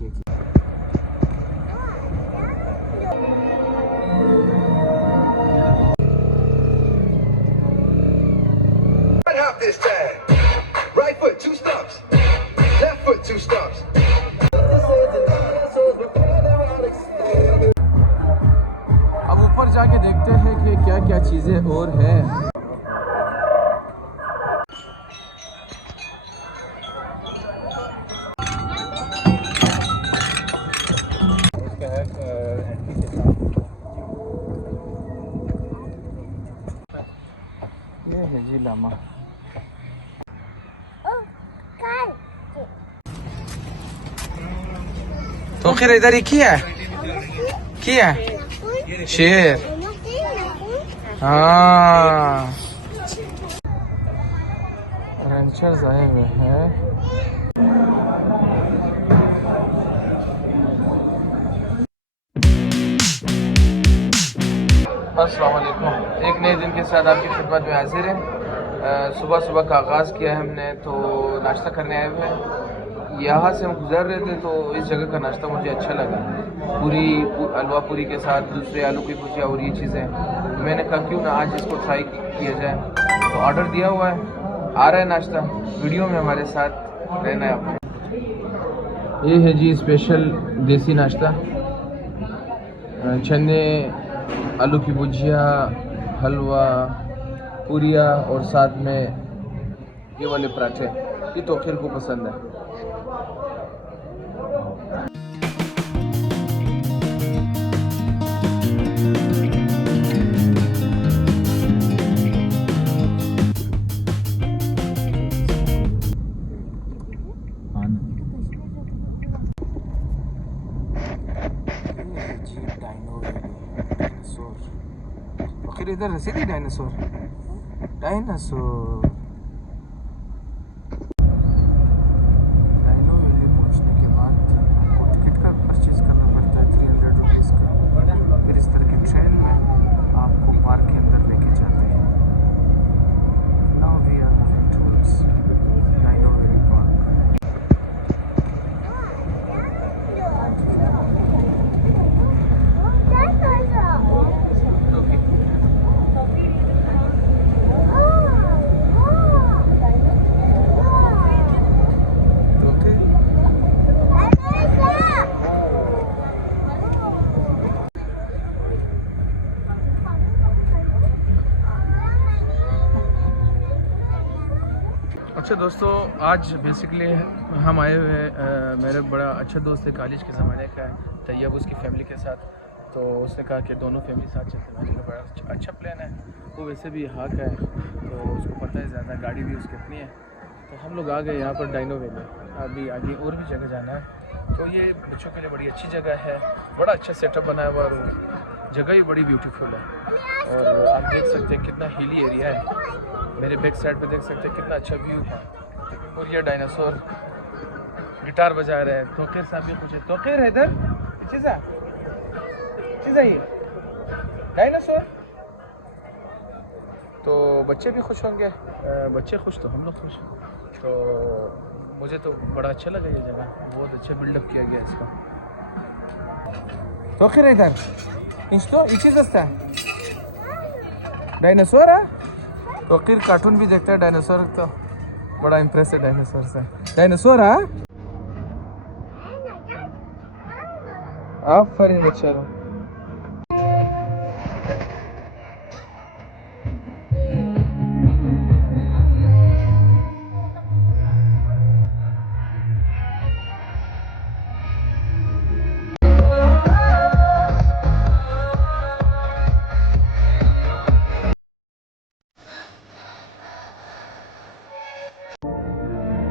Cake. This time, right foot 2 stumps, left foot 2 stumps. अब ऊपर जाके देखते हैं कि क्या क्या चीज़ें और है। ये है जी लामा। तो फिर इधर ही किया शेर। हाँ रेंचर्स आए हुए हैं। अस्सलाम वालेकुम। एक नए दिन के साथ आपकी खिदमत में हाजिर है। सुबह सुबह का आगाज़ किया है हमने, तो नाश्ता करने आए हुए हैं। यहाँ से हम गुजर रहे थे तो इस जगह का नाश्ता मुझे अच्छा लगा। पूरी हलवा पूरी के साथ दूसरे आलू की भुजिया और ये चीज़ें, मैंने कहा क्यों ना आज इसको ट्राई किया जाए। तो ऑर्डर दिया हुआ है, आ रहा है नाश्ता। वीडियो में हमारे साथ रहना है आपको। ये है जी स्पेशल देसी नाश्ता, चने, आलू की भुजिया, हलवा, पूरिया और साथ में ये वाले पराठे। ये तोखिर को पसंद है। आखिर इधर रसीदी डायनासोर डायनासोर डायनो वैली पहुंचने के बाद आपको टिकट का परचेज करना पड़ता है 300 रुपीज़ का। फिर इस तरह की ट्रेन में आपको पार्क के अंदर लेके जाते हैं। Now we are moving towards Dino Valley Park. अच्छा दोस्तों, आज बेसिकली हम आए हुए मेरे बड़ा अच्छा दोस्त है, कॉलेज के ज़माने का है तैयब, उसकी फैमिली के साथ। तो उसने कहा कि दोनों फैमिली साथ चलते हैं। मैंने कहा बड़ा अच्छा प्लान है। वो वैसे भी यहाँ का है तो उसको पता है ज़्यादा, गाड़ी भी उसकी अपनी है। तो हम लोग आ गए यहाँ पर डायनो वैली। अभी आगे और भी जगह जाना है। तो ये बच्चों के लिए बड़ी अच्छी जगह है, बड़ा अच्छा सेटअप बनाया हुआ और जगह ही बड़ी ब्यूटीफुल है। और आप देख सकते हैं कितना हिली एरिया है। मेरे बैक साइड पे देख सकते हैं कितना अच्छा व्यू है। और ये डायनासोर गिटार बजा रहे हैं। तोकीर साहब भी पूछे, तोकीर है इधर चीज़ा ये डायनासोर। तो बच्चे भी खुश होंगे, बच्चे खुश तो हम लोग खुश। तो मुझे तो बड़ा अच्छा लगा ये जगह, बहुत अच्छा बिल्डअप किया गया इसका। तोकीर इधर इंस्टो ये चीज़ है डायनासोर है। तोकीर कार्टून भी देखता है डायनासोर, तो बड़ा इम्प्रेस है डायनासोर से। डायनासोर है आप फरी चलो।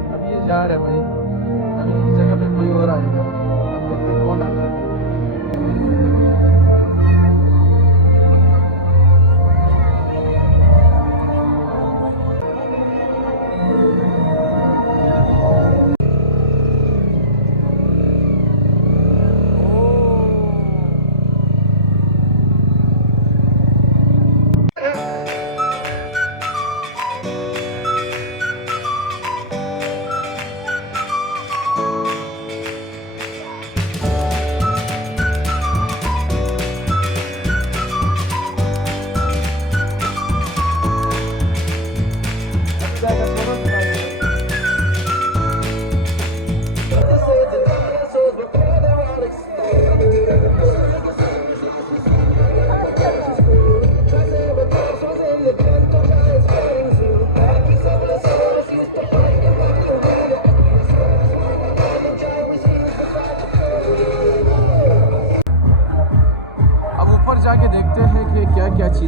अब ये जा रहे भाई, अभी इस जगह पे कोई और आएगा। अब देखते कौन आता है।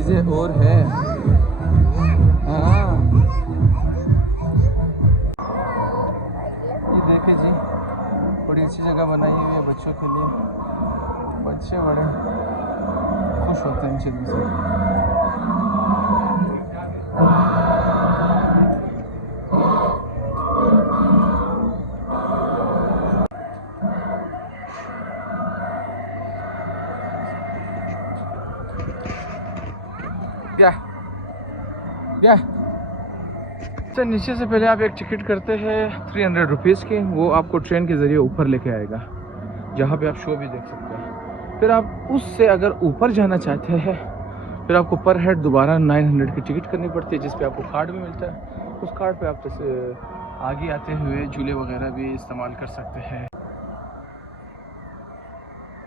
चीज़ें और है। हाँ ये देखे जी, बड़ी अच्छी जगह बनाई हुई है बच्चों के लिए। बच्चे बड़े खुश होते हैं इन चीज़ों से। क्या क्या तो नीचे से पहले आप एक टिकट करते हैं 300 रुपीज़ की, वो आपको ट्रेन के ज़रिए ऊपर लेके आएगा, जहाँ पे आप शो भी देख सकते हैं। फिर आप उससे अगर ऊपर जाना चाहते हैं, फिर आपको पर हेड दोबारा 900 की टिकट करनी पड़ती है, जिस पे आपको कार्ड भी मिलता है। उस कार्ड पे आप जैसे आगे आते हुए झूले वगैरह भी इस्तेमाल कर सकते हैं।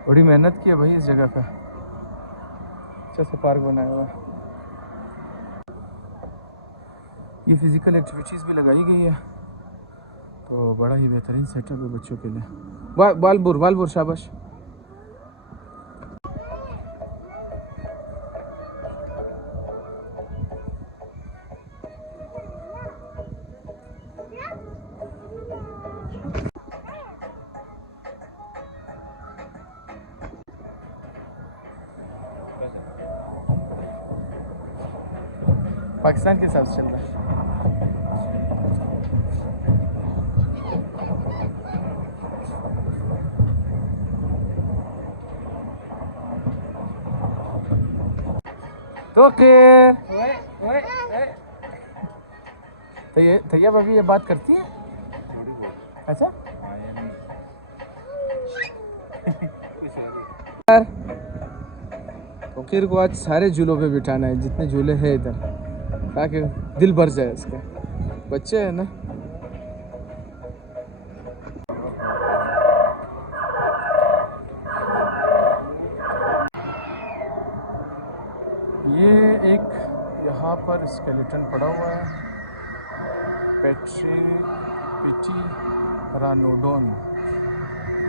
बड़ी मेहनत की है भाई इस जगह पे, अच्छा सा पार्क बनाया हुआ है। ये फिज़िकल एक्टिविटीज़ भी लगाई गई है, तो बड़ा ही बेहतरीन सेटअप है बच्चों के लिए। बालपुर शाबाश। पाकिस्तान के हिसाब से चल रहा है। तो तैयब अभी ये बात करती है? अच्छा फकीर को आज सारे झूलों पे बिठाना है, जितने झूले हैं इधर, ताकि दिल भर जाए इसका। बच्चे हैं ना। ये एक यहाँ पर स्केलेटन पड़ा हुआ है, पिटीरानोडोन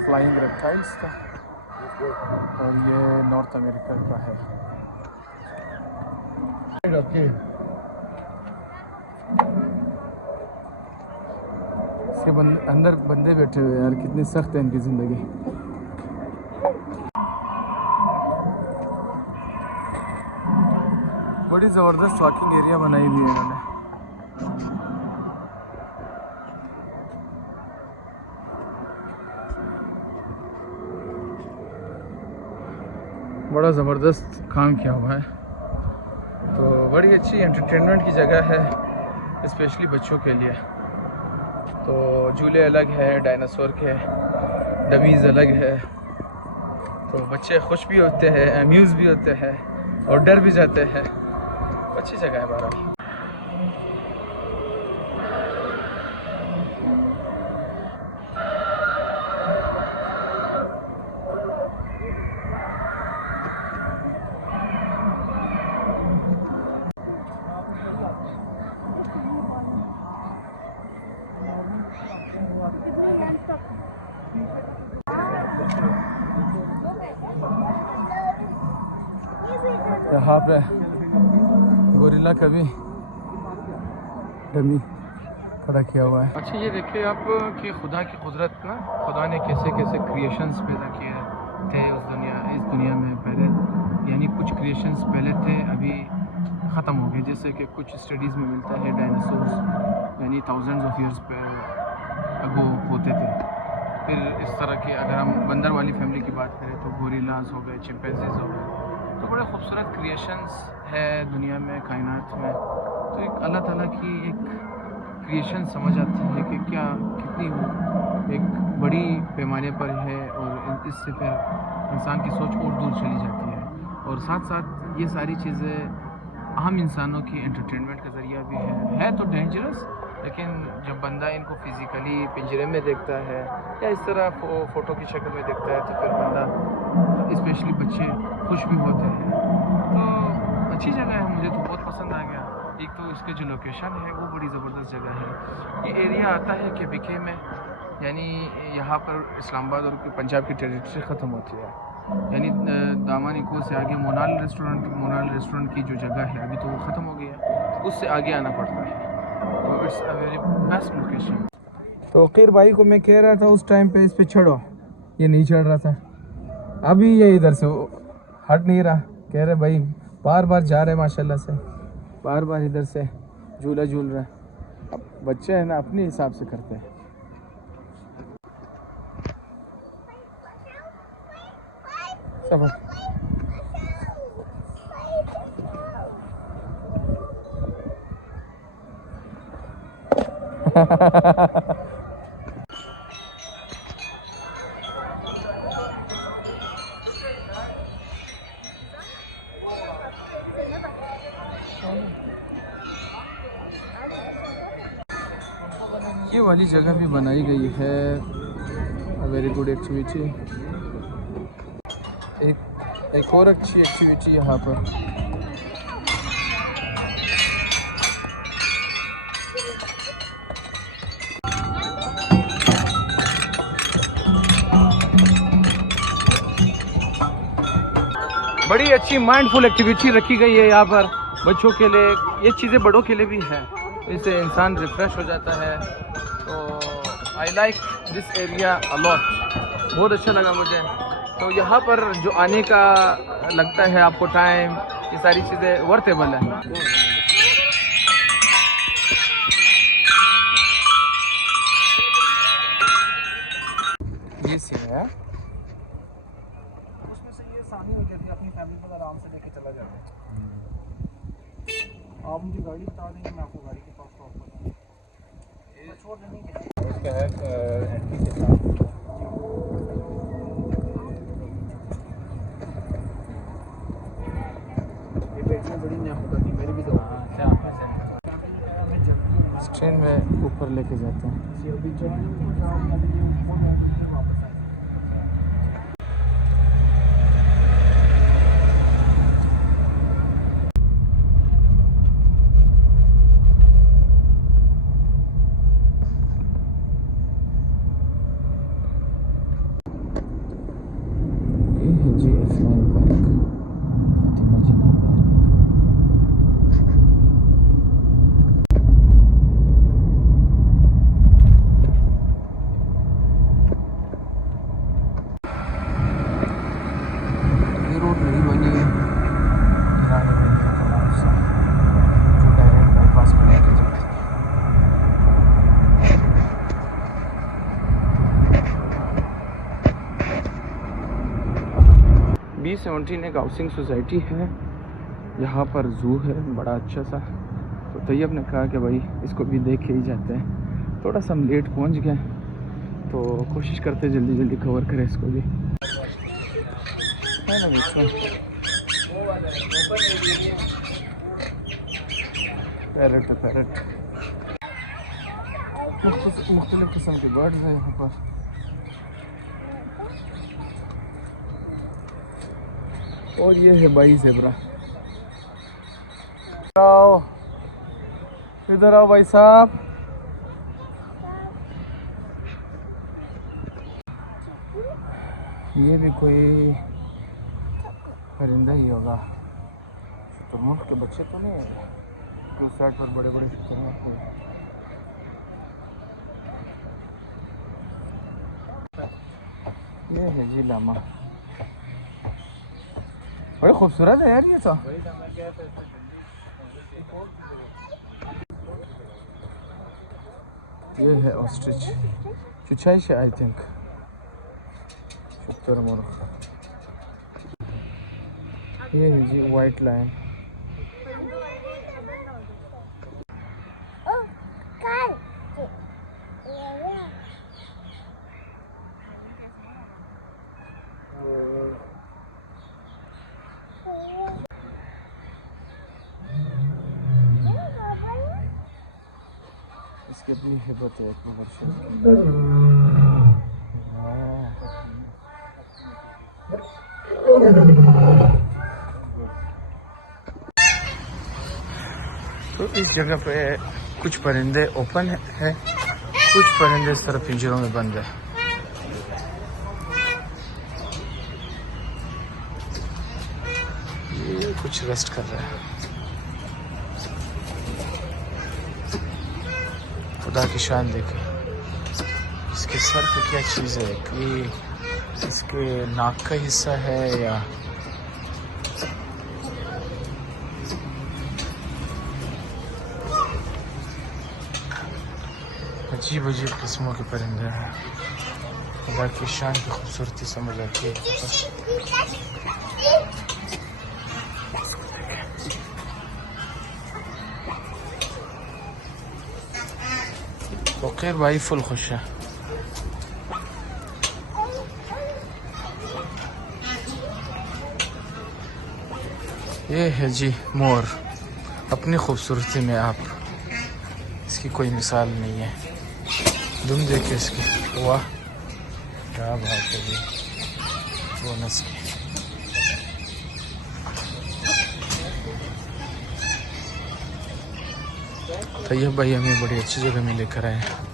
फ्लाइंग रेप्टाइल्स का, और ये नॉर्थ अमेरिका का है। इसके अंदर बंदे बैठे हुए यार, कितनी सख्त है इनकी ज़िंदगी। बड़ी ज़बरदस्त वॉकिंग एरिया बनाई हुई है इन्होंने। बड़ा ज़बरदस्त काम किया हुआ है, तो बड़ी अच्छी एंटरटेनमेंट की जगह है, स्पेशली बच्चों के लिए। तो झूले अलग है, डायनासोर के डमीज़ अलग है, तो बच्चे खुश भी होते हैं, अम्यूज़ भी होते हैं और डर भी जाते हैं। अच्छी जगह है बहरहाल। यहाँ पे गोरिल्ला का भी डमी खड़ा किया हुआ है। अच्छा ये देखिए आप कि खुदा की कुदरत ना, खुदा ने कैसे कैसे क्रिएशंस पैदा किए थे इस दुनिया में पहले, यानी कुछ क्रिएशंस पहले थे, अभी ख़त्म हो गए। जैसे कि कुछ स्टडीज़ में मिलता है डायनासोर्स यानी थाउजेंड्स ऑफ ईयर्स अगो होते थे। फिर इस तरह के अगर हम बंदर वाली फैमिली की बात करें तो गोरिल्लास हो गए, चिंपैंजीज़ हो गए, तो बड़े खूबसूरत क्रिएशंस है दुनिया में, कायनात में। तो एक अल्लाह ताला की एक क्रिएशन समझ आती है कि क्या कितनी एक बड़ी पैमाने पर है, और इससे फिर इंसान की सोच और दूर चली जाती है। और साथ साथ ये सारी चीज़ें आम इंसानों की एंटरटेनमेंट का ज़रिया भी है तो डेंजरस, लेकिन जब बंदा इनको फिज़िकली पिंजरे में देखता है या इस तरह फ़ोटो की शक्ल में देखता है, तो फिर बंदा, स्पेशली बच्चे, खुश भी होते हैं। तो अच्छी जगह है, मुझे तो बहुत पसंद आ गया। एक तो इसके जो लोकेशन है वो बड़ी ज़बरदस्त जगह है। ये एरिया आता है KPK में, यानी यहाँ पर इस्लामाबाद और पंजाब की टेरिटरी ख़त्म होती है। यानी दामानिको से आगे मोनाल रेस्टोरेंट की जो जगह है अभी तो वो ख़त्म हो गई है, उससे आगे आना पड़ता है। तो it's a very best location. तो खैर भाई को मैं कह रहा था उस टाइम पे इस पे चढ़ो, ये नहीं चढ़ रहा था। अभी ये इधर से हट नहीं रहा, कह रहे भाई बार बार जा रहे माशाल्लाह से, बार बार इधर से झूला झूल रहा है। अब बच्चे हैं ना, अपने हिसाब से करते हैं। सफर ये वाली जगह भी बनाई गई है, वेरी गुड एक्टिविटी। एक और अच्छी एक्टिविटी यहाँ पर बड़ी अच्छी माइंडफुल एक्टिविटी रखी गई है यहाँ पर बच्चों के लिए। ये चीज़ें बड़ों के लिए भी है, इससे इंसान रिफ्रेश हो जाता है। तो I like this area a lot, बहुत अच्छा लगा मुझे। तो यहाँ पर जो आने का लगता है आपको टाइम, ये सारी चीज़ें वर्थेबल है। ये सीन है, उसमें से ये आसानी हो जाती है, अपनी फैमिली पर आराम से लेके चला जाता है। आप मुझे गाड़ी बता देंगे, मैं आपको गाड़ी के पास ड्रॉप कर दूँगा, छोड़ देंगे। इसका है एंट्री के साथ ये बैठने बड़ी नेमत होती है, मेरी भी तो इस ट्रेन में ऊपर लेके जाते हैं। अभी वापस आए। B17 एक हाउसिंग सोसाइटी है, यहाँ पर जू है बड़ा अच्छा सा। तो तैयब ने कहा कि भाई इसको भी देख के ही जाते हैं। थोड़ा सा हम लेट पहुँच गए, तो कोशिश करते जल्दी जल्दी कवर करें इसको भी, है ना बच्चों। पैरट मुख्तलिफ किस्म के बर्ड्स हैं यहाँ पर। और ये है भाई ज़ेब्रा। आओ इधर आओ भाई साहब। ये भी कोई परिंदा ही होगा, शुतुरमुर्ग के बच्चे तो नहीं है। उस साइड पर बड़े बड़े शुतुरमुर्ग हैं। ये है जी लामा, बड़ी खूबसूरत है यार ये तो। ये है ऑस्ट्रिच, चुचाई आई थिंक, शुतुरमुर्ग। ये है जी वाइट लाइन। इसकी अपनी हिब्बत है, तो इस जगह पे कुछ परिंदे ओपन है, कुछ परिंदे सिर्फ पिंजरों में बंद है। ये कुछ रेस्ट कर रहा है। खुदा की शान देखे, इसके सर पे क्या चीज़ है, कि इसके नाक का हिस्सा है या अजीब अजीब किस्मों के परिंदे हैं। खुदा की शान की खूबसूरती समझ आती है। बकीर भाई फुल खुश है। ये है जी मोर, अपनी खूबसूरती में आप, इसकी कोई मिसाल नहीं है। दुम देखे इसकी, वाह क्या बात है जी, बोनस की। तैयब भाई हमें बड़ी अच्छी जगह में लेकर आए हैं।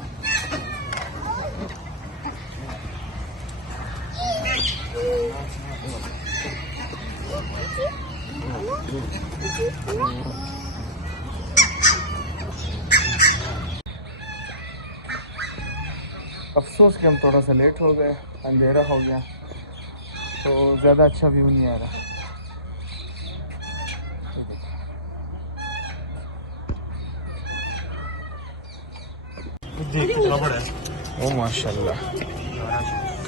अफसोस कि हम थोड़ा सा लेट हो गए, अंधेरा हो गया तो ज़्यादा अच्छा व्यू नहीं आ रहा। कितना बड़ा है, ओ माशाल्लाह,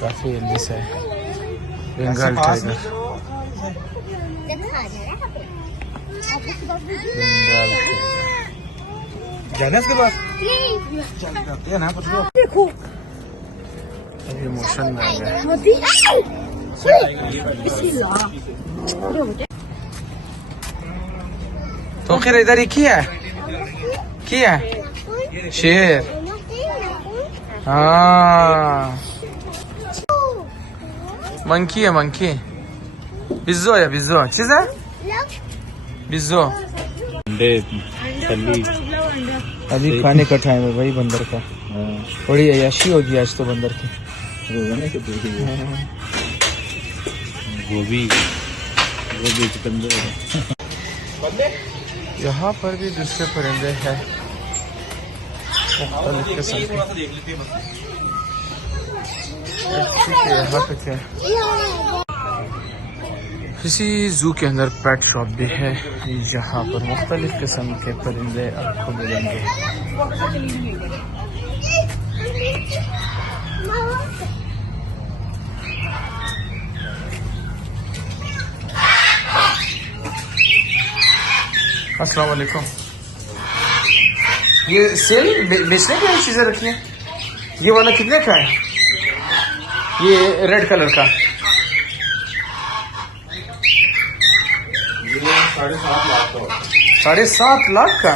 काफ़ी एलिस है। बंगाल टाइगर, बंगाल जाने के पास चलते ना, देखो इमोशन में आ गया। तो खैर इधर ही किया शेर, हाँ मंकी है, मंकी बिज्जो है, बिज्जो चीज है, बिज्जो अभी खाने का टाइम है भाई बंदर का। बड़ी अयाशी होगी आज तो बंदर की। गोभी चुकंदर। यहाँ पर भी दूसरे परिंदे हैं मुख्तलिफ किस्म के। यहाँ पे क्या, किसी जू के अंदर पेट शॉप भी है जहाँ पर मुख्तलिफ किस्म के परिंदे आपको मिलेंगे। अस्सलाम वालेकुम। ये सेल बेचने के लिए चीज़ें रखी हैं। ये वाला कितने का है? ये रेड कलर का 7.5 लाख का,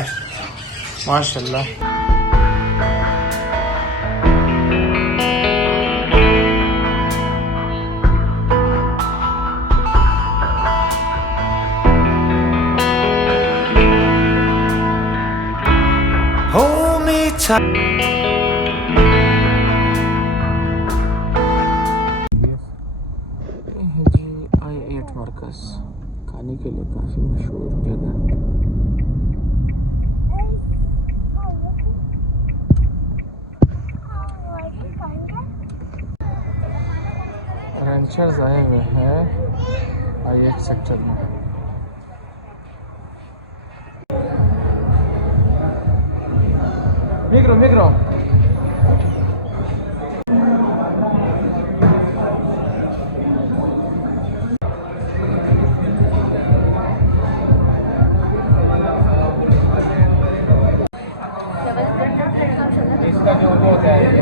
माशाल्लाह। I8 मरकज, खाने के लिए काफ़ी मशहूर जगह। रेंचर्स आए हुए हैं I8 सेक्टर में। मिग्रो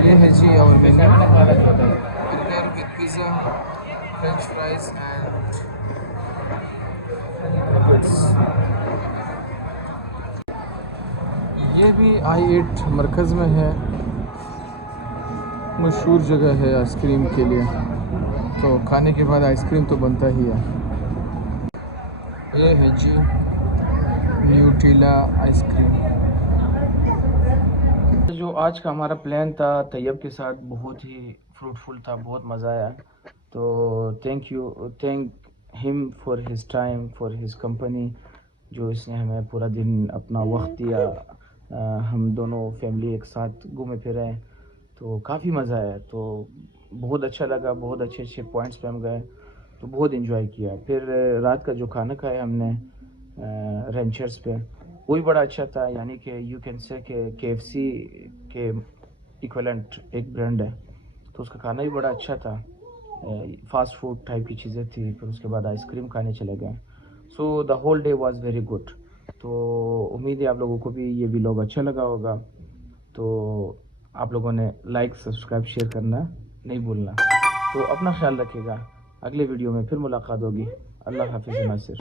ये है जी और burger with pizza, French fries and nuggets. ये भी I8 मरकज़ में है, मशहूर जगह है आइसक्रीम के लिए, तो खाने के बाद आइसक्रीम तो बनता ही है। ये है जी न्यूट्रेला आइसक्रीम। जो आज का हमारा प्लान था तैयब के साथ बहुत ही फ्रूटफुल था, बहुत मज़ा आया। तो thank him for his time, for his company, जो इसने हमें पूरा दिन अपना वक्त दिया। हम दोनों फैमिली एक साथ घूमे फिरे तो काफ़ी मज़ा आया। तो बहुत अच्छा लगा, बहुत अच्छे अच्छे पॉइंट्स पे हम गए तो बहुत इन्जॉय किया। फिर रात का जो खाना खाया हमने रेंचर्स पे, वो भी बड़ा अच्छा था। यानी कि यू कैन से के KFC के इक्वलेंट एक ब्रांड है, तो उसका खाना भी बड़ा अच्छा था। फास्ट फूड टाइप की चीज़ें थी। फिर उसके बाद आइसक्रीम खाने चले गए। So the whole day was very good. तो उम्मीद है आप लोगों को भी ये व्लॉग अच्छा लगा होगा। तो आप लोगों ने लाइक, सब्सक्राइब, शेयर करना नहीं भूलना। तो अपना ख्याल रखिएगा। अगले वीडियो में फिर मुलाकात होगी। अल्लाह हाफिज़ नासिर।